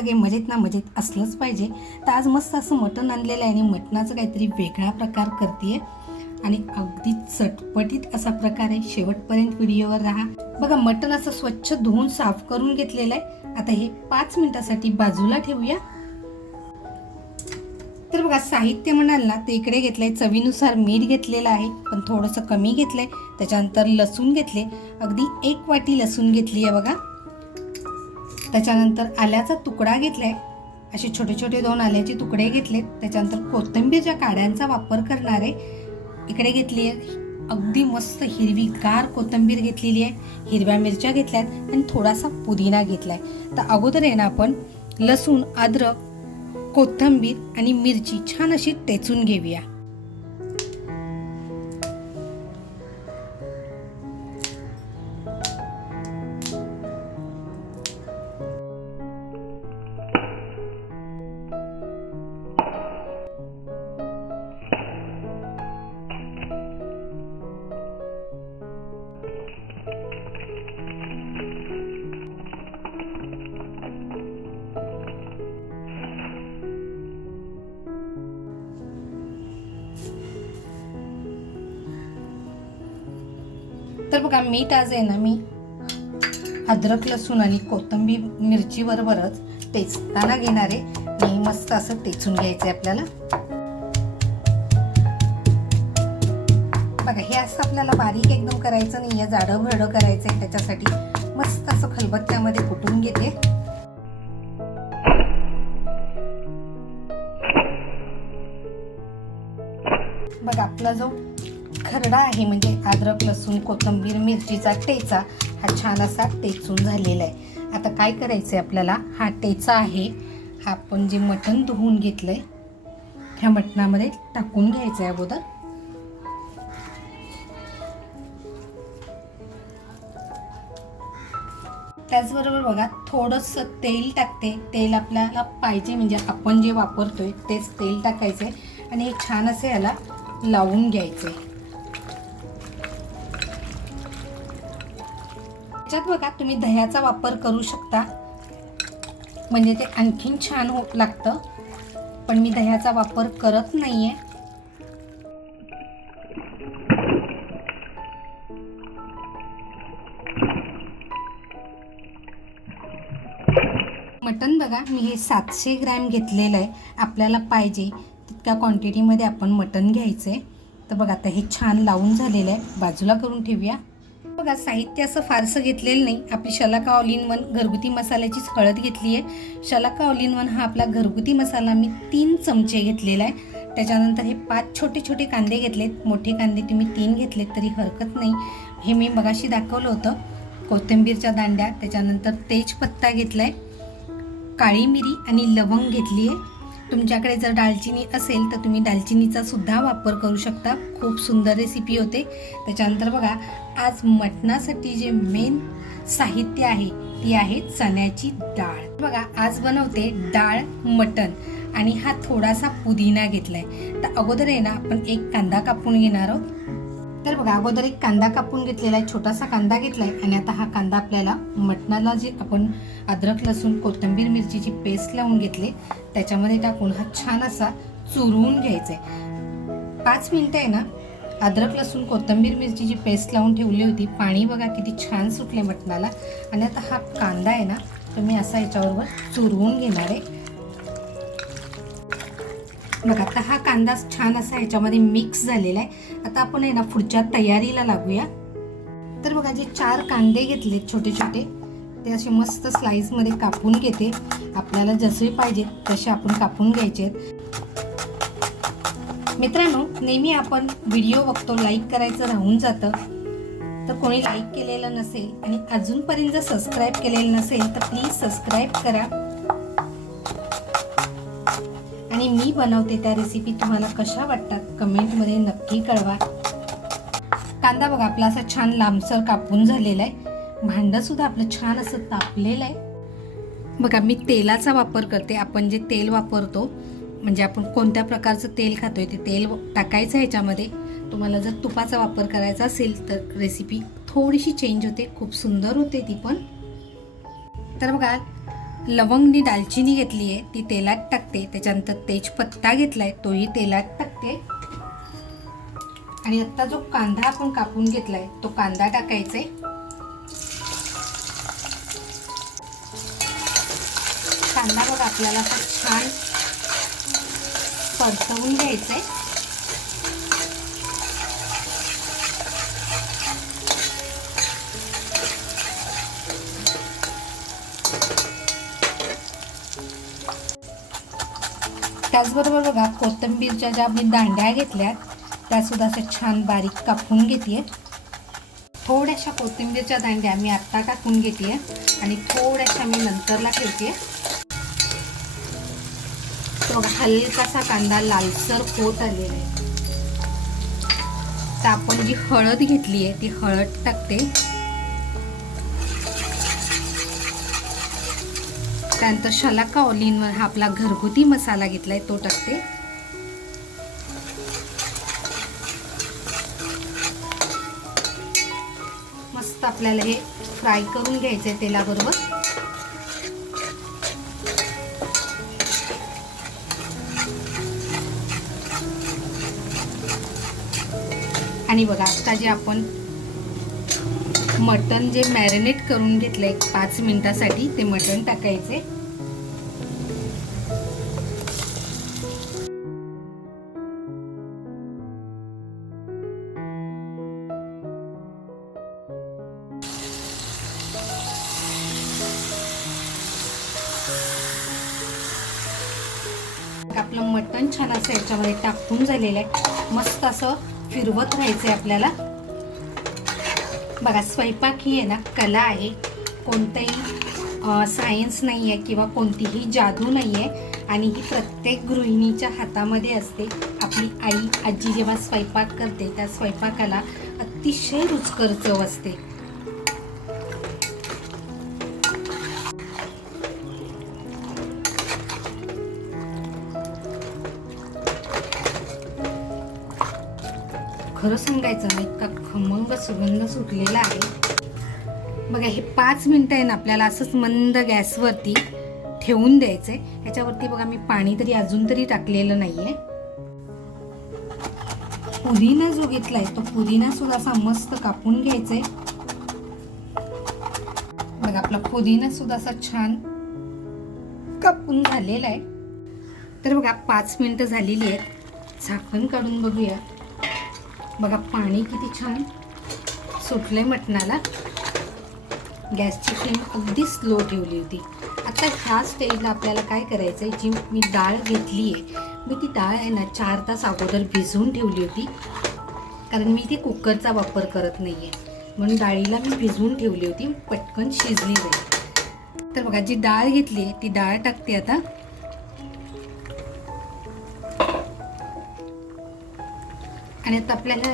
सगळे मजेत ना मजेत असलंच पाहिजे. तर आज मस्त असं मटण आणलेलं आहे आणि मटणाचं काहीतरी वेगळा प्रकार करते आणि अगदी चटपटीत असा प्रकार आहे. शेवटपर्यंत व्हिडिओवर राहा. बघा मटण असं स्वच्छ धुवून साफ करून घेतलेलं आहे. आता हे पाच मिनिटासाठी बाजूला ठेवूया. तर बघा साहित्य म्हणाल ना ते इकडे घेतलंय. चवीनुसार मीठ घेतलेलं आहे पण थोडंसं कमी घेतलंय. त्याच्यानंतर लसूण घेतले अगदी एक वाटी लसूण घेतली आहे बघा. त्याच्यानंतर आल्याचा तुकडा घेतलाय. असे छोटे छोटे दोन आल्याचे तुकडे घेतलेत. त्याच्यानंतर कोथिंबीरच्या काड्यांचा वापर करणार आहे. इकडे घेतली आहे. अगदी मस्त हिरवी गार कोथिंबीर घेतलेली आहे. हिरव्या मिरच्या घेतल्यात आणि थोडासा पुदिना घेतलाय. तर अगोदर आहे ना आपण लसूण अद्रक कोथिंबीर आणि मिरची छान अशी टेचून घेऊया. तर बघा मीठ आज आहे ना मी अद्रक लसूण आणि कोथिंबीर मिरची बरोबरच टेचताना घेणार आहे. आणि मस्त असं टेचून घ्यायचं आहे आपल्याला. बघा हे असं आपल्याला बारीक एकदम करायचं नाही आहे जाडं भरडं करायचं आहे त्याच्यासाठी. मस्त असं खलबत्त्यामध्ये कुटून घेते. बघा आपला जो खरडा आहे म्हणजे अद्रक लसूण कोथिंबीर मिरचीचा टेचा हा छान असा टेचून झालेला आहे. आता काय करायचं आहे आपल्याला? हा टेचा आहे. हा आपण जे मटण धुवून घेतलं आहे ह्या मटणामध्ये टाकून घ्यायचं आहे अगोदर. त्याचबरोबर बघा थोडंसं तेल टाकते. तेल आपल्याला पाहिजे म्हणजे आपण जे वापरतोय तेच तेल टाकायचं आहे आणि हे छान असे याला लावून घ्यायचं आहे त्याच्यात बघा तुम्ही दह्याचा वापर करू शकता. म्हणजे ते आणखीन छान हो लागतं. पण मी दह्याचा वापर करत नाही आहे मटण बघा मी हे सातशे ग्रॅम घेतलेलं आहे. आपल्याला पाहिजे तितक्या क्वांटिटीमध्ये आपण मटण घ्यायचं आहे तर बघा आता हे छान लावून झालेलं आहे. बाजूला करून ठेवूया. बघा साहित्य असं फारसं घेतलेलं नाही. आपली शलाका ऑल इन वन घरगुती मसाल्याचीच हळद घेतली आहे शलाका ऑल इन वन हा आपला घरगुती मसाला मी तीन चमचे घेतलेला आहे. त्याच्यानंतर हे पाच छोटे छोटे कांदे घेतलेत. मोठे कांदे तुम्ही तीन घेतलेत तरी हरकत नाही. हे मी मगाशी दाखवलं होतं. कोथिंबीरच्या दांड्या त्याच्यानंतर तेजपत्ता घेतला आहे काळी मिरी आणि लवंग घेतली आहे तुमच्याकडे जर दालचिनी असेल तर तुम्ही दालचिनीचा सुद्धा वापर करू शकता. खूप सुंदर रेसिपी होते. त्याच्यानंतर बघा आज मटणासाठी जे मेन साहित्य आहे ती आहे चण्याची डाळ. बघा आज बनवते डाळ मटण. आणि हा थोडासा पुदिना घेतलाय. तर अगोदर आहे ना आपण एक कांदा कापून घेणार आहोत. तर बघा अगोदर एक कांदा कापून घेतलेला आहे छोटासा कांदा घेतलाय आणि आता हा कांदा आपल्याला मटणाला जे आपण अद्रक लसूण कोथिंबीर मिरचीची पेस्ट लावून घेतली त्याच्यामध्ये टाकून हा छान असा चुरवून घ्यायचा आहे पाच मिनटं आहे ना अद्रक लसूण कोथिंबीर मिरचीची पेस्ट लावून ठेवली होती. पाणी बघा किती छान सुटले मटणाला. आणि आता हा कांदा आहे ना तुम्ही असा याच्याबरोबर चुरवून घेणार आहे. बघा आता हा कांदा छान असा ह्याच्यामध्ये मिक्स झालेला आहे. आता आपण आहे ना पुढच्या तयारीला लागूया. तर बघा जे चार कांदे घेतले छोटे छोटे ते असे मस्त स्लाईसमध्ये कापून घेते. आपल्याला जसे पाहिजे तसे आपण कापून घ्यायचे मित्रांनो नेहमी आपण व्हिडिओ बघतो लाईक करायचं राहून जातं. तर कोणी लाईक केलेलं नसेल आणि अजूनपर्यंत जर सबस्क्राईब केलेलं नसेल तर प्लीज सबस्क्राईब करा. आणि मी बनवते त्या रेसिपी तुम्हाला कशा वाटतात कमेंटमध्ये नक्की कळवा. कांदा बघा आपला असा छान लांबसर कापून झालेला आहे. भांडंसुद्धा आपलं छान असं तापलेलं आहे. बघा मी तेलाचा वापर करते. आपण जे तेल वापरतो म्हणजे आपण कोणत्या प्रकारचं तेल खातोय ते तेल टाकायचं ह्याच्यामध्ये तुम्हाला जर तुपाचा वापर करायचा असेल तर रेसिपी थोडीशी चेंज होते. खूप सुंदर होते ती पण. तर बघा लवंगनी दालचिनी घेतली आहे ती तेलात टाकते. त्याच्यानंतर तेजपत्ता घेतला आहे तोही तेलात टाकते. आणि आत्ता जो कांदा आपण कापून घेतला आहे तो कांदा टाकायचा आहे कांदा बघा आपल्याला छान परतवून घ्यायचा आहे त्याचबरोबर बघा कोथिंबीरच्या ज्या मी दांड्या घेतल्यात त्यासुद्धा असं छान बारीक कापून घेते थोड्याशा कोथिंबीरच्या दांड्या मी आत्ता टाकून घेते आणि थोड्याशा मी नंतरला ठेवते बघा हलकासा कांदा लालसर होत आलेला आहे. तर आपण जी हळद घेतली आहे ती हळद टाकते. त्यानंतर शलाका ऑलिनवर हा आपला घरगुती मसाला घेतला आहे तो टाकते. मस्त आपल्याला हे फ्राय करून घ्यायचंय तेलाबरोबर. आणि बघा आता जे आपण मटन जे मॅरिनेट करून घेतलं एक पाच मिनिटासाठी ते मटन टाकायचे. आपलं मटण छान असं याच्यामध्ये टाकून झालेलं आहे. मस्त असं फिरवत राहायचं आहे आपल्याला. बघा स्वयंपाक ही आहे ना कला आहे. कोणतंही सायन्स नाही आहे किंवा कोणतीही जादू नाही आहे. आणि ही प्रत्येक गृहिणीच्या हातामध्ये असते. आपली आई आजी जेव्हा स्वयंपाक करते त्या स्वयंपाकाला अतिशय रुचकर चव असते. खरं सांगायचं ना इतका खमंग सुगंध सुटलेला आहे. बघा हे पाच मिनटं आहे ना आपल्याला असंच मंद गॅसवरती ठेवून द्यायचंय. ह्याच्यावरती बघा मी पाणी तरी अजून तरी टाकलेलं नाही आहे पुदिना जो घेतलाय तो पुदिना सुद्धा असा मस्त कापून घ्यायचाय. बघा आपला पुदिना सुद्धा असा छान कापून झालेला आहे. तर बघा पाच मिनटं झालेली आहेत. झाकण काढून बघूया. बघा पाणी किती छान सुटलंय मटणाला. गॅसची फ्लेम अगदी स्लो ठेवली होती. आता ह्या स्टेजला आपल्याला काय करायचं आहे जी मी डाळ घेतली आहे मी ती डाळ आहे ना चार तास अगोदर भिजवून ठेवली होती. कारण मी ती कुकरचा वापर करत नाही आहे म्हणून डाळीला मी भिजवून ठेवली होती पटकन शिजली जाईल तर बघा जी डाळ घेतली आहे ती डाळ टाकते आता. आणि आता आपल्याला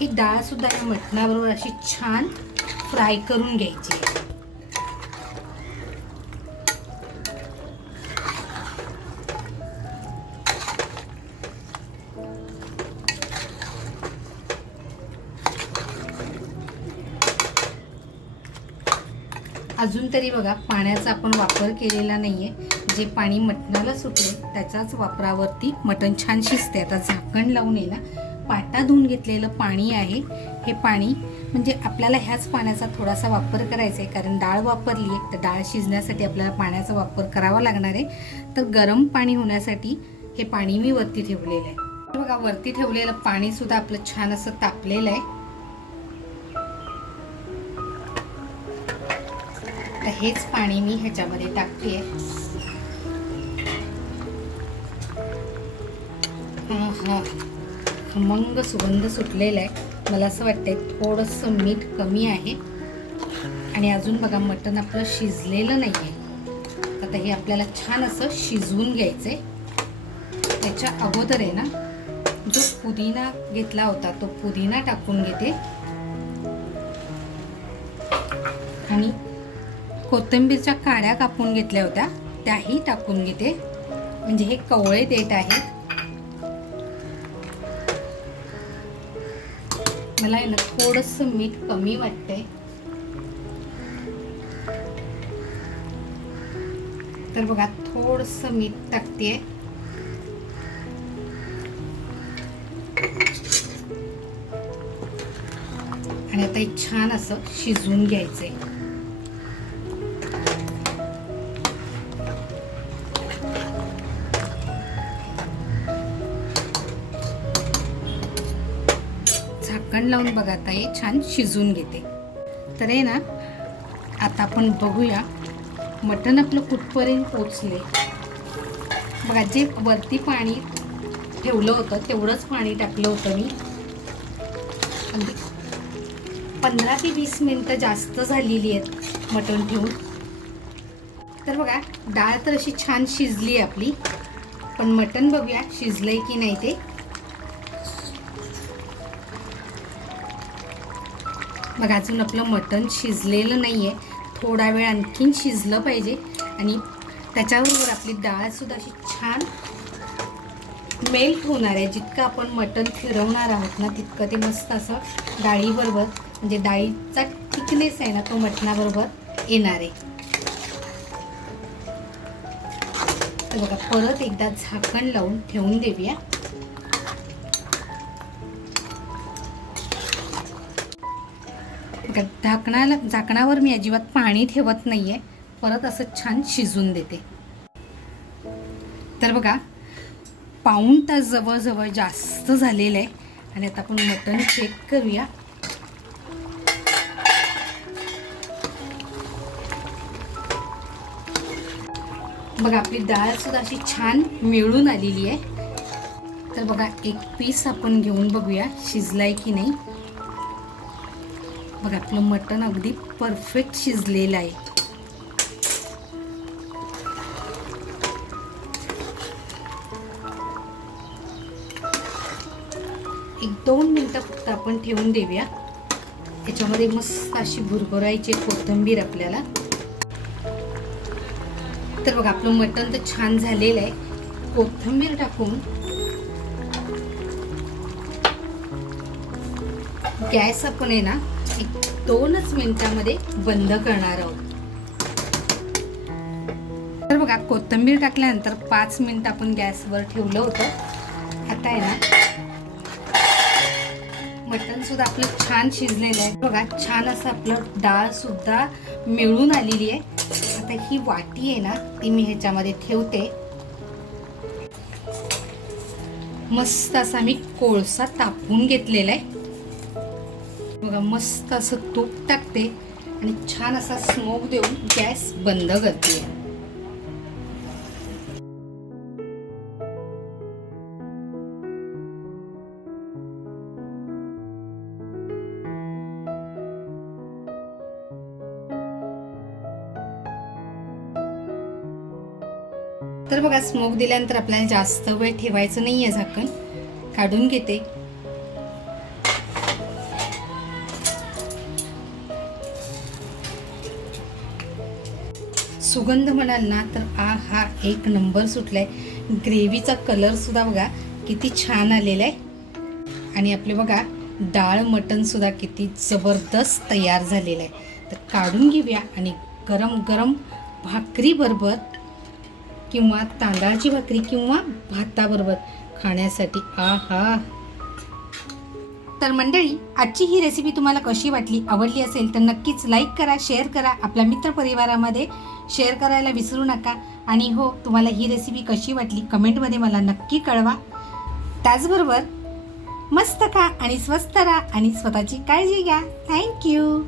ही डाळ सुद्धा या मटणाबरोबर अशी छान फ्राय करून घ्यायची अजून तरी बघा पाण्याचा आपण वापर केलेला नाहीये. जे पाणी मटणाला सुटले त्याच्याच वापरावरती मटण छान शिजते. आता झाकण लावून येणार पाटा धुवून घेतलेलं पाणी आहे. हे पाणी म्हणजे आपल्याला ह्याच पाण्याचा थोडासा वापर करायचा आहे. कारण डाळ वापरली आहे तर डाळ शिजण्यासाठी आपल्याला पाण्याचा वापर करावा लागणार आहे. तर गरम पाणी होण्यासाठी हे पाणी मी वरती ठेवलेलं आहे. बघा वरती ठेवलेलं पाणी सुद्धा आपलं छान असं तापलेलं आहे. तर हेच पाणी मी ह्याच्यामध्ये टाकते हा हा खमंग सुगंध सुटलेला आहे. मला असं वाटतंय थोडंसं मीठ कमी आहे. आणि अजून बघा मटण आपलं शिजलेलं नाही आहे आता हे आपल्याला छान असं शिजवून घ्यायचं आहे त्याच्या अगोदर आहे ना जो पुदिना घेतला होता तो पुदिना टाकून घेते. आणि कोथिंबीरच्या काड्या कापून घेतल्या होत्या त्याही टाकून घेते. म्हणजे हे कवळे देत आहेत. मला आहे ना थोडंसं मीठ कमी वाटतंय. तर बघा थोडंसं मीठ टाकते आणि आता एक छान असं शिजवून घ्यायचंय. झाकण लावून बघा आता हे छान शिजून घेते. तर आहे ना आता आपण बघूया मटण आपलं कुठपर्यंत पोचले. बघा जे वरती पाणी ठेवलं होतं तेवढंच पाणी टाकलं होतं मी. पंधरा ते वीस मिनटं जास्त झालेली आहेत मटण ठेवून. तर बघा डाळ तर अशी छान शिजली आहे आपली. पण मटण बघूया शिजलंय की नाही ते. बघा अजून आपलं मटण शिजलेलं नाही आहे थोडा वेळ आणखीन शिजलं पाहिजे. आणि त्याच्याबरोबर आपली डाळसुद्धा अशी छान मेल्ट होणार आहे. जितकं आपण मटण फिरवणार आहोत ना तितकं ते मस्त असं डाळीबरोबर म्हणजे डाळीचा थिकनेस आहे ना तो मटणाबरोबर येणार आहे. तर बघा परत एकदा झाकण लावून ठेवून देऊया. ढाकणाला झाकणाला झाकणावर मी अजिबात पाणी ठेवत नाही आहे परत असं छान शिजून देते. तर बघा पाऊण तास जवळजवळ जास्त झालेलं आहे. आणि आता आपण मटण चेक करूया. बघा आपली डाळ सुद्धा अशी छान मिळून आलेली आहे. तर बघा एक पीस आपण घेऊन बघूया शिजलाय की नाही. बघा आपलं मटण अगदी परफेक्ट शिजलेलं आहे. एक दोन मिनटं फक्त आपण ठेवून देऊया. याच्यामध्ये मस्त अशी भुरभुरायची कोथिंबीर आपल्याला. तर बघा आपलं मटण तर छान झालेलं आहे. कोथिंबीर टाकून गॅस आपण आहे ना एक दोनच मिनिटामध्ये बंद करणार आहोत. तर बघा कोथिंबीर टाकल्यानंतर पाच मिनिट आपण गॅसवर ठेवलं होतं. आता आहे ना मटण सुद्धा आपलं छान शिजलेलं आहे. बघा छान असं आपलं डाळ सुद्धा मिळून आलेली आहे. आता ही वाटी आहे ना ती मी ह्याच्यामध्ये ठेवते. मस्त असा मी कोळसा तापून घेतलेला आहे. बघा मस्त असं तूप टाकते आणि छान असा स्मोक देऊन गॅस बंद करते. तर बघा स्मोक दिल्यानंतर आपल्याला जास्त वेळ ठेवायचं नाही आहे झाकण. काढून घेते. सुगंध म्हणाल ना तर आ हा एक नंबर सुटलाय. ग्रेव्हीचा कलर सुद्धा बघा किती छान आलेला आहे आणि आपले बघा डाळ मटण सुद्धा किती जबरदस्त तयार झालेलं आहे तर काढून घेऊया आणि गरम गरम भाकरी बरोबर किंवा तांदळाची भाकरी किंवा भाताबरोबर खाण्यासाठी आ हा. तर मंडळी आजची ही रेसिपी तुम्हाला कशी वाटली आवडली असेल तर नक्कीच लाईक करा शेअर करा आपल्या मित्रपरिवारामध्ये शेअर करायला विसरू नका. आणि हो तुम्हाला ही रेसिपी कशी वाटली कमेंटमध्ये मला नक्की कळवा. त्याचबरोबर मस्त खा आणि स्वस्त राहा आणि स्वतःची काळजी घ्या. थँक्यू